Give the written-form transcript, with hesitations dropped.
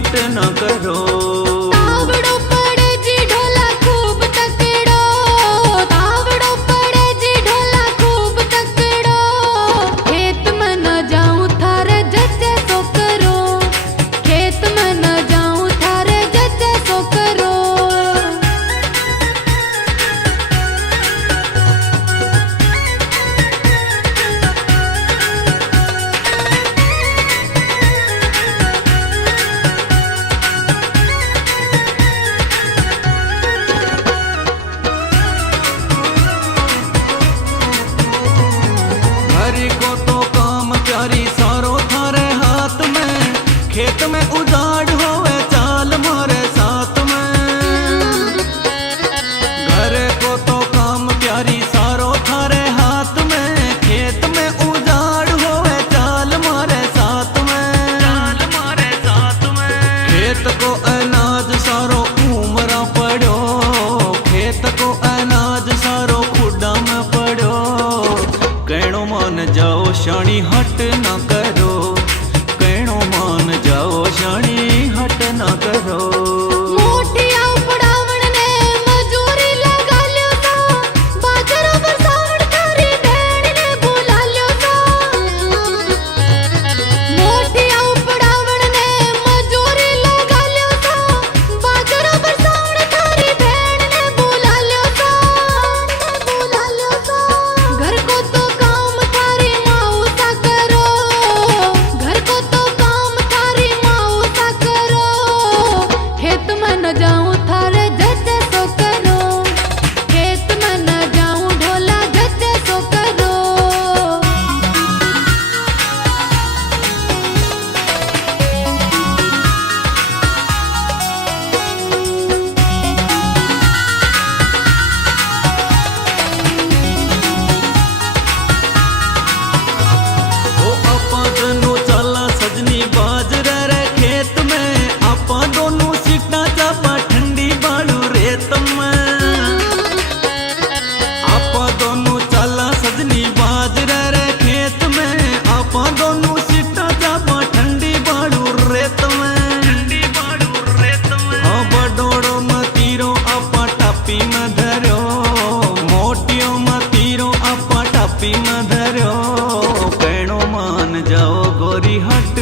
हट न करो। तावड़ो पड़े जी ढोला खूब तकड़ो, तावड़ो पड़े जी ढोला खूब तकड़ो। खेत में न जाऊं थारे जच्चे सो करो, खेत में न जाऊं थारे जच्चे सो करो। हरी को तो काम प्यारी सारो थारे हाथ में, खेत में उजाड़ होवे चाल मारे साथ में। घरे को तो काम प्यारी सारो थारे हाथ में, खेत में उजाड़ होवे चाल मारे साथ में, चाल मारे साथ में। खेत को अनाज सारो उमरा पड़ो, खेत को अनाज सारो खुडा में पड़ो। कहणो मान जाओ शाणी हट न करो, कहणो मान जाओ शाणी हट न करो। मोटिया उपड़ावण ने मजूरी लगा ल्यो सा, बाजरो बरसावण थारी भेण ने बुला ल्यो सा। मोटिया उपड़ावण ने मजूरी लगा ल्यो सा, बाजरो बरसावण थारी भेण ने बुला ल्यो सा, बुला ल्यो सा। घर को तो काम थारी माऊ सा करो, घर को तो काम थारी माऊ सा करो। खेत में न जाऊं थारे जच्चे सो करो, खेत में न जाऊं ढोला जच्चे सो करो। ओ आपा दोनों चला सजनी बाजरा रे खेत में, आपा दोनों सीटा चापा ठंडी बालू रेत में। आपा दोनों चला सजनी बाजरा रे खेत में, आपा दोनों सीटा चापा ठंडी बालू रेत में, ठंडी बालू रेत में। हाँ बडोड़ो मतीरो आपा टापी में धरो, मोटियो मतीरो आपा टापी में धरो। कहणो मान जाओ गोरी हट